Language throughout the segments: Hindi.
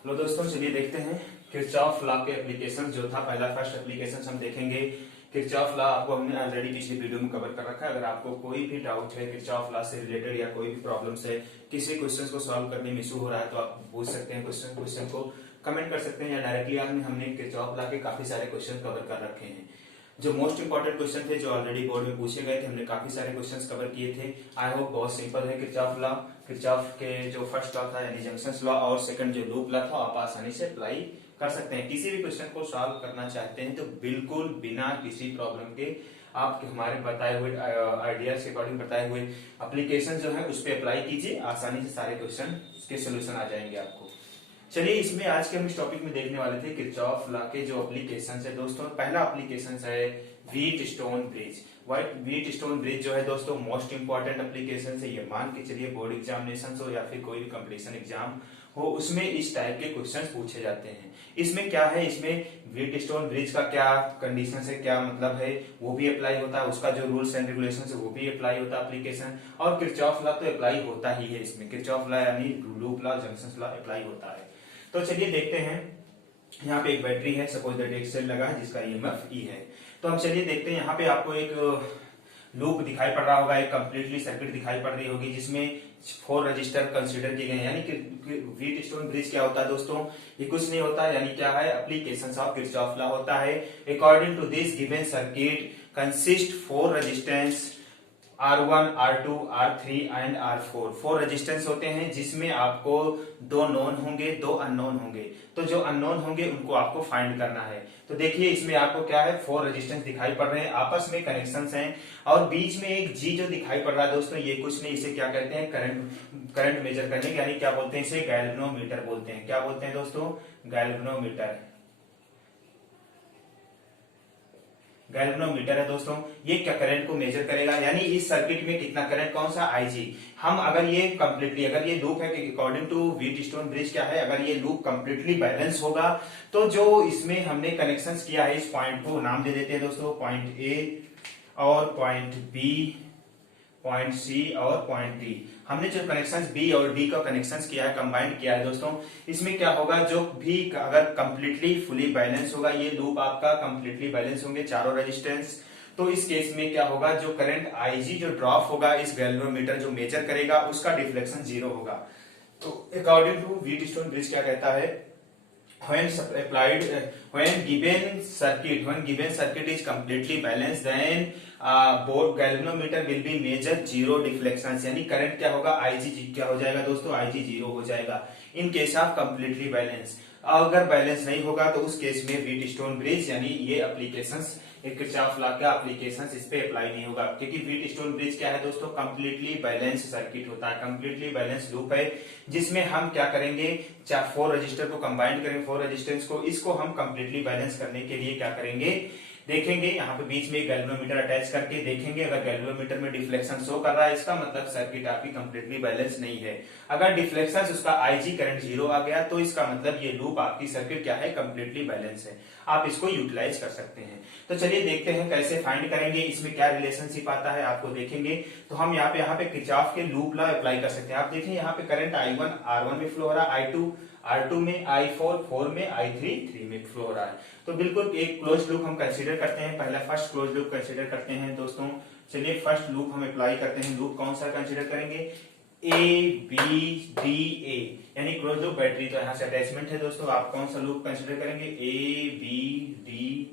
हेलो दोस्तों, चलिए देखते हैं किरचॉफ लॉ के एप्लीकेशन जो था पहला फर्स्ट एप्लीकेशन हम देखेंगे। किरचॉफ लॉ आपको हमने ऑलरेडी पिछली वीडियो में कवर कर रखा है। अगर आपको कोई भी डाउट है किरचॉफ लॉ से रिलेटेड या कोई भी प्रॉब्लम्स है, किसी क्वेश्चन को सॉल्व करने में इशू हो रहा है तो आप पूछ सकते हैं। क्वेश्चन को कमेंट कर सकते हैं या डायरेक्टली हमने किरचॉफ लॉ के काफी सारे क्वेश्चन कवर कर रखे हैं। जो मोस्ट इंपॉर्टेंट क्वेश्चन थे जो ऑलरेडी बोर्ड में पूछे गए थे, हमने काफी सारे क्वेश्चंस कवर किए थे। आई होप बहुत सिंपल है किरचॉफ लॉ। किरचॉफ के जो फर्स्ट लॉ था यानी जंक्शन लॉ और सेकंड जो लूप लॉ था आप आसानी से अप्लाई कर सकते हैं। किसी भी क्वेश्चन को सॉल्व करना चाहते हैं तो बिल्कुल बिना किसी प्रॉब्लम के आप हमारे बताए हुए आइडियाज के अकॉर्डिंग बताए हुए एप्लीकेशन जो है उस पर अप्लाई कीजिए। आसानी से सारे क्वेश्चन के सोल्यूशन आ जाएंगे आपको। चलिए इसमें आज के हम इस टॉपिक में देखने वाले थे किरचॉफ लॉ के जो एप्लीकेशन है दोस्तों। पहला एप्लीकेशन है wheat stone bridge. Wheat stone bridge जो है दोस्तों मोस्ट इंपॉर्टेंट एप्लीकेशन है। ये मान के चलिए बोर्ड एग्जामिनेशन हो या फिर कोई भी कंपटीशन एग्जाम हो उसमें इस टाइप के क्वेश्चन पूछे जाते हैं। इसमें क्या है, इसमें व्हीट स्टोन ब्रिज का क्या कंडीशन है, क्या मतलब है वो भी अप्लाई होता है। उसका जो रूल्स एंड रेगुलेशन है वो भी अप्लाई होता है एप्लीकेशन। और किरचॉफ लॉ तो अप्लाई होता ही है इसमें। किरचॉफ लॉ यानी loop law junction law apply होता है। तो चलिए देखते हैं। यहाँ पे एक बैटरी है, सपोज दैट एक सेल लगा है जिसका ईएमएफ ई है। तो हम चलिए देखते हैं। यहाँ पे आपको एक लूप दिखाई पड़ रहा होगा, एक कंप्लीटली सर्किट दिखाई पड़ रही होगी जिसमें 4 रजिस्टर कंसीडर किए गए। यानी कि व्हीट स्टोन ब्रिज क्या होता है दोस्तों, ये कुछ नहीं होता। यानी क्या है, एप्लीकेशंस ऑफ किरचॉफ लॉ होता है। According to this given circuit consist 4 resistance R1, R2, R3 and R4। 4 resistance होते हैं जिसमें आपको 2 नोन होंगे 2 अननोन होंगे। तो जो अननोन होंगे उनको आपको फाइंड करना है। तो देखिए इसमें आपको क्या है, 4 रेजिस्टेंस दिखाई पड़ रहे हैं, आपस में कनेक्शंस हैं और बीच में एक G जो दिखाई पड़ रहा है दोस्तों, ये कुछ नहीं, इसे क्या कहते हैं, करंट मेजर करने यानी क्या बोलते हैं, इसे गैल्वेनोमीटर बोलते हैं। क्या बोलते हैं दोस्तों, गैल्वेनोमीटर। गैल्वेनोमीटर है दोस्तों। ये क्या करंट को मेजर करेगा, यानी इस सर्किट में कितना करंट, कौन सा, IG। हम अगर ये कंप्लीटली, अगर ये लूप है कि according to Wheatstone bridge क्या है, अगर ये लूप कंप्लीटली बैलेंस होगा तो जो इसमें हमने कनेक्शंस किया है इस पॉइंट को नाम दे देते हैं दोस्तों, पॉइंट ए और पॉइंट बी, पॉइंट सी और पॉइंट डी। हमने जो कनेक्शंस बी और डी का कनेक्शंस किया है, कंबाइंड किया है दोस्तों, इसमें क्या होगा, जो भी अगर कंप्लीटली फुली बैलेंस होगा, ये लूप आपका कंप्लीटली बैलेंस होंगे चारों रेजिस्टेंस, तो इस केस में क्या होगा, जो करंट IG जो ड्रॉप होगा इस गैल्वेनोमीटर जो मेजर करेगा उसका डिफ्लेक्शन 0 होगा। तो according to Wheatstone bridge क्या कहता है, when given circuit is completely balanced then both galvanometer will be measure 0 deflections। यानी करंट क्या होगा, IG क्या हो जाएगा दोस्तों, IG 0 हो जाएगा in case of completely balance. अगर बैलेंस नहीं होगा तो उस केस में व्हीट स्टोन ब्रिज यानी ये एप्लीकेशंस, किरचॉफ लॉ का एप्लीकेशंस इस पे अप्लाई नहीं होगा। क्योंकि व्हीट स्टोन ब्रिज क्या है दोस्तों, कंप्लीटली बैलेंस सर्किट होता है, कंप्लीटली बैलेंस लूप है जिसमें हम क्या करेंगे, 4 रजिस्टर को कंबाइन करेंगे, 4 रेजिस्टेंस को, इसको हम कंप्लीटली बैलेंस करने के लिए क्या करेंगे, देखेंगे यहाँ पे बीच में गैल्वेनोमीटर अटैच करके देखेंगे। अगर गैल्वेनोमीटर में डिफ्लेक्शन शो कर रहा है इसका मतलब सर्किट आपकी कंप्लीटली बैलेंस नहीं है। अगर डिफ्लेक्शन उसका IG करंट 0 आ गया तो इसका मतलब ये लूप आपकी सर्किट क्या है, कंप्लीटली बैलेंस है। आप इसको यूटिलाइज कर सकते हैं। तो चलिए देखते हैं कैसे फाइंड करेंगे, इसमें क्या रिलेशनशिप आता है आपको देखेंगे। तो हम यहाँ पे किरचॉफ के लूप लॉ अप्लाई कर सकते हैं। आप देखें यहाँ पे करंट I1 R1 में फ्लो हो रहा है, I2 R2 में, I4 4 में, I3 3 में फ्लो हो रहा है। तो बिल्कुल एक क्लोज लूप हम कंसीडर करते हैं। पहला फर्स्ट क्लोज लूप कंसीडर करते हैं दोस्तों। चलिए फर्स्ट लूप हम अप्लाई करते हैं। लूप कौन सा कंसीडर करेंगे, ABDA यानी क्लोज लूप बैटरी, तो यहाँ से अटैचमेंट है दोस्तों। आप कौन सा लूप कंसीडर करेंगे, ABDA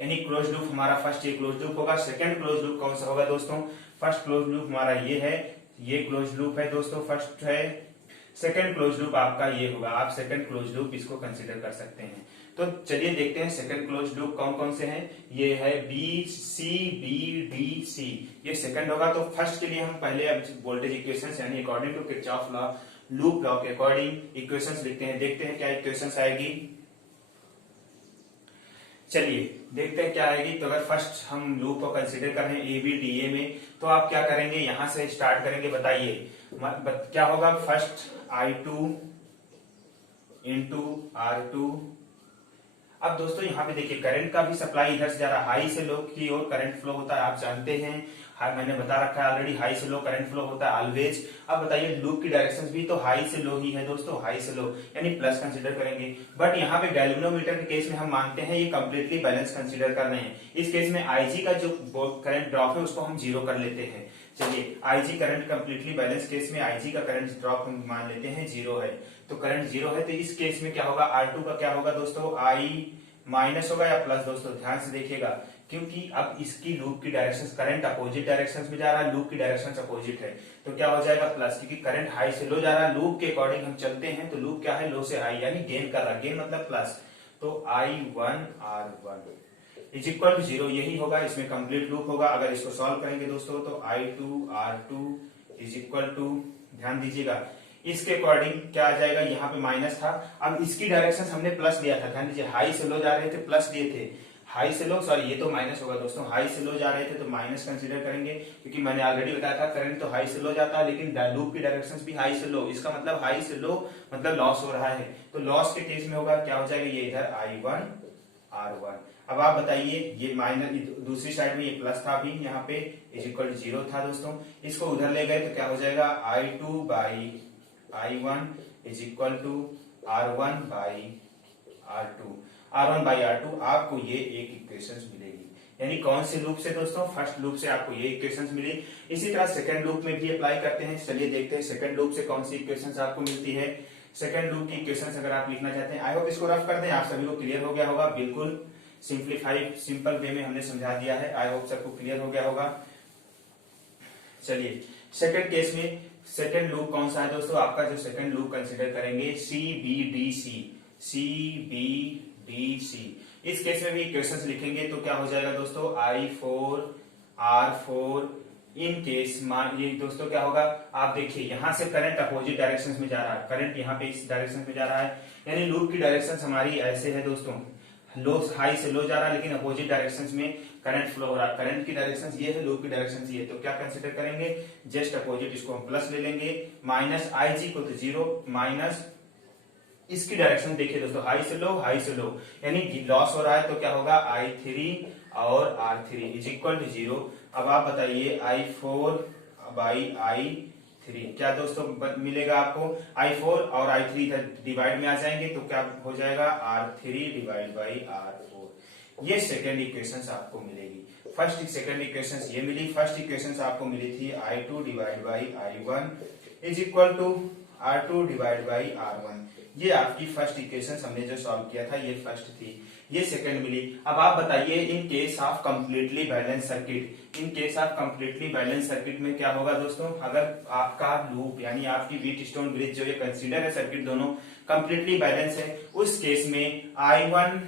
यानी क्लोज लूप हमारा फर्स्ट ये क्लोज लूप होगा। सेकंड क्लोज लूप कौन सा होगा दोस्तों, फर्स्ट क्लोज लूप हमारा ये है, ये क्लोज लूप है दोस्तों, फर्स्ट है। सेकंड क्लोज लूप आपका ये होगा, आप सेकंड क्लोज लूप इसको कंसीडर कर सकते हैं। तो चलिए देखते हैं सेकंड क्लोज लूप कौन कौन से हैं। ये है BCBDC, ये सेकंड होगा। तो फर्स्ट के लिए हम पहले वोल्टेज इक्वेशंस यानी according to Kirchhoff law, loop law के अकॉर्डिंग इक्वेशंस लिखते हैं। देखते हैं क्या इक्वेशंस आएगी। चलिए देखते हैं क्या आएगी। तो अगर फर्स्ट हम लूप को कंसीडर कर रहे हैं ABDA में, तो आप क्या करेंगे, यहां से स्टार्ट करेंगे। बताइए क्या होगा, फर्स्ट I2 इंटू R2। अब दोस्तों यहाँ पे देखिए करंट का भी सप्लाई इधर से जा रहा है, हाई से लो की ओर करंट फ्लो होता है, आप जानते हैं मैंने बता रखा है ऑलरेडी, हाई से लो करंट फ्लो होता है ऑलवेज। अब बताइए लूप की डायरेक्शंस भी तो हाई से लो ही है दोस्तों, हाई से लो यानी प्लस कंसीडर करेंगे। बट यहाँ पे गैल्वेनोमीटर के केस में हम मानते हैं ये कंप्लीटली बैलेंस कंसीडर कर रहे हैं। इस केस में आईजी का जो करंट ड्रॉप है उसको हम जीरो कर लेते हैं। चलिए IG current completely balance case में आईजी का करंट ड्रॉप हम मान लेते हैं जीरो है, तो करंट जीरो है, तो इस केस में क्या होगा, R2 का क्या होगा दोस्तों, आई माइनस होगा या प्लस। दोस्तों ध्यान से देखिएगा, क्योंकि अब इसकी लूप की डायरेक्शन, करंट अपोजिट डायरेक्शन में जा रहा है, लूप की डायरेक्शन अपोजिट है, तो क्या हो जाएगा प्लस, क्योंकि करंट हाई से लो जा रहा है, लूप के अकॉर्डिंग हम चलते हैं, तो लूप क्या है, लो से हाई यानी गेन कर रहा है, गेन मतलब प्लस, तो I1R1 is equal to zero, यही होगा, इसमें कंप्लीट लूप होगा। अगर इसको सॉल्व करेंगे दोस्तों तो I2R2 इज इक्वल टू, ध्यान दीजिएगा इसके अकॉर्डिंग क्या आ जाएगा, यहाँ पे माइनस था, अब इसकी डायरेक्शन हमने प्लस लिया था, ध्यान दीजिए हाई से लो जा रहे थे प्लस दिए थे, हाई से लो, सॉरी ये तो माइनस होगा दोस्तों, हाई से लो जा रहे थे तो माइनस कंसीडर करेंगे, क्योंकि मैंने ऑलरेडी बताया था करंट तो हाई से लो जाता है, लेकिन लूप की डायरेक्शंस भी हाई से लो, इसका मतलब हाई से लो मतलब लॉस हो रहा है, तो लॉस के केस में होगा क्या हो जाएगा, ये इधर I1R1। अब आप बताइए ये माइनस, दूसरी साइड में ये प्लस था अभी यहाँ पे, इज इक्वल टू जीरो था दोस्तों, इसको उधर ले गए तो क्या हो जाएगा, I2 by I1 is equal to R1 by R2, आपको ये एक इक्वेशंस मिलेगी, यानी कौन से लूप से दोस्तों, फर्स्ट लूप से आपको ये इक्वेशंस मिली। इसी तरह सेकंड लूप में भी अप्लाई करते हैं, चलिए देखते हैं सेकंड लूप से कौन सी इक्वेशंस आपको मिलती है। सेकंड लूप की इक्वेशंस अगर आप लिखना चाहते हैं, आई होप इसको रफ कर दें, आप सभी को क्लियर हो गया होगा, बिल्कुल सिंप्लीफाइड सिंपल वे में हमने समझा दिया है, आई होप सबको क्लियर हो गया होगा। चलिए सेकंड केस में सेकंड लूप कौन सा है दोस्तों, आपका जो सेकंड लूप कंसिडर करेंगे CBDC, इस केस में भी इक्वेशंस लिखेंगे तो क्या हो जाएगा दोस्तों, I4R4 इन केस मान, ये दोस्तों क्या होगा, आप देखिए यहाँ से करंट अपोजिट डायरेक्शन में जा रहा है, करंट यहाँ पे इस डायरेक्शन में जा रहा है, यानी लूप की डायरेक्शन हमारी ऐसे है दोस्तों, लो हाई से लो जा रहा है लेकिन अपोजिट डायरेक्शंस में करंट फ्लो हो रहा है, करंट की डायरेक्शन ये है, लूप की डायरेक्शन ये है, तो क्या कंसीडर करेंगे, जस्ट अपोजिट, इसको हम प्लस ले लेंगे, माइनस IG को तो जीरो, माइनस इसकी डायरेक्शन देखिए दोस्तों, हाई से लो यानी लॉस हो रहा है, तो क्या होगा I3 और R3 is equal to zero. अब आप बताइए I4 बाई I3 क्या दोस्तों मिलेगा आपको, I4 और I3 इधर डिवाइड में आ जाएंगे तो क्या हो जाएगा, R3 डिवाइड बाई R4, ये सेकेंड इक्वेशन आपको मिलेगी। फर्स्ट सेकेंड इक्वेशन ये मिली, फर्स्ट इक्वेशन आपको मिली थी I2 divide by I1 is equal to R2 divide by R1, ये आपकी फर्स्ट इक्वेशन हमने जो सॉल्व किया था ये फर्स्ट थी, ये सेकंड मिली। अब आप बताइए in case of completely balance circuit, in case of completely balance circuit में क्या होगा दोस्तों, अगर आपका लूप यानी आपकी व्हीटस्टोन ब्रिज जो ये कंसीडर है सर्किट दोनों कंप्लीटली बैलेंस है, उस केस में I1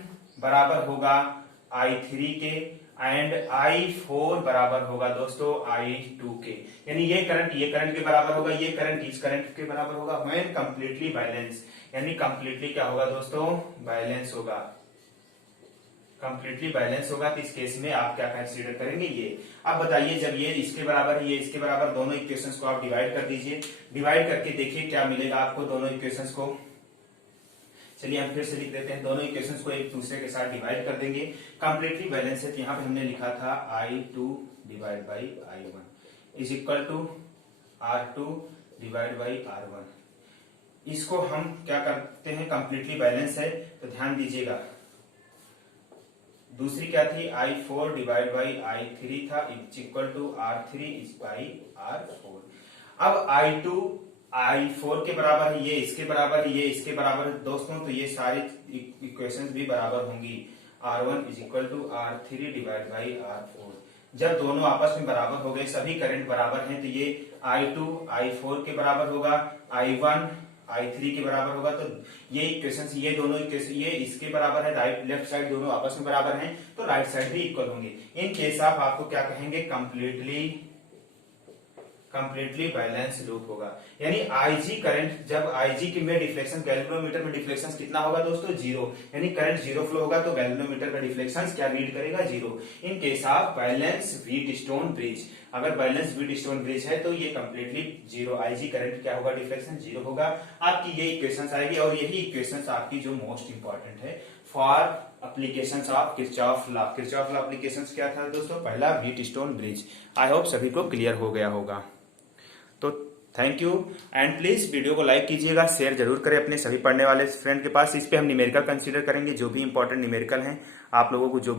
बराबर होगा I3 के एंड I4 बराबर होगा दोस्तों I2 के, यानी ये करंट के बराबर होगा, ये करंट इस करंट के बराबर होगा, व्हेन कंप्लीटली बैलेंस, यानी कंप्लीटली क्या होगा दोस्तों, बैलेंस होगा, कंप्लीटली बैलेंस होगा, तो इस केस में आप क्या कंसीडर करेंगे, ये। अब बताइए जब ये इसके बराबर है, ये इसके बराबर, दोनों इक्वेशंस को आप डिवाइड कर दीजिए, डिवाइड करके देखिए क्या मिलेगा आपको दोनों इक्वेशंस को। चलिए हम फिर से लिख देते हैं, दोनों इक्वेशंस को एक दूसरे के साथ डिवाइड कर देंगे, कंप्लीटली बैलेंस है, तो यहाँ पे हमने लिखा था I2 divide by I1 is equal to R2 divide by R1, इसको हम क्या करते हैं, कंप्लीटली बैलेंस है तो ध्यान दीजिएगा, दूसरी क्या थी I4 डिवाइड बाई I3 था is equal to R3 is by R4। अब I4 के बराबर है, ये इसके बराबर है, ये इसके बराबर है दोस्तों, तो ये सारी इक्वेशंस भी बराबर होंगी, R1 is equal to R3 divide by R4। जब दोनों आपस में बराबर हो गए, सभी करंट बराबर हैं, तो ये I2 I4 के बराबर होगा, I1 I3 के बराबर होगा, तो ये इक्वेशंस, ये दोनों इक्वेशन, ये इसके बराबर है, राइट लेफ्ट साइड दोनों आपस में बराबर हैं, तो राइट साइड भी इक्वल होंगे। इन केस ऑफ आपको क्या कहेंगे, कंप्लीटली बैलेंस लूप होगा, यानी IG करंट, जब IG की में डिफ्लेक्शन, गैल्वेनोमीटर में डिफ्लेक्शन कितना होगा दोस्तों, जीरो, यानी करंट जीरो फ्लो होगा तो गैल्वेनोमीटर का डिफ्लेक्शन क्या रीड करेगा, zero. In case of balance Wheatstone bridge, अगर बैलेंस व्हीटस्टोन ब्रिज है तो ये कंप्लीटली जीरो, IG करंट क्या होगा, डिफ्लेक्शन जीरो होगा, आपकी ये इक्वेशंस आएगी, और यही इक्वेशंस आपकी जो मोस्ट इंपॉर्टेंट है for applications of Kirchhoff law. Kirchhoff law applications क्या था दोस्तों? पहला व्हीटस्टोन ब्रिज। आई होप सभी को क्लियर हो गया होगा। तो thank you and please video को लाइक कीजिएगा, शेयर जरूर करें अपने सभी पढ़ने वाले फ्रेंड के पास। इस पे हम न्यूमेरिकल कंसीडर करेंगे, जो भी इंपॉर्टेंट न्यूमेरिकल हैं आप लोगों को जो भी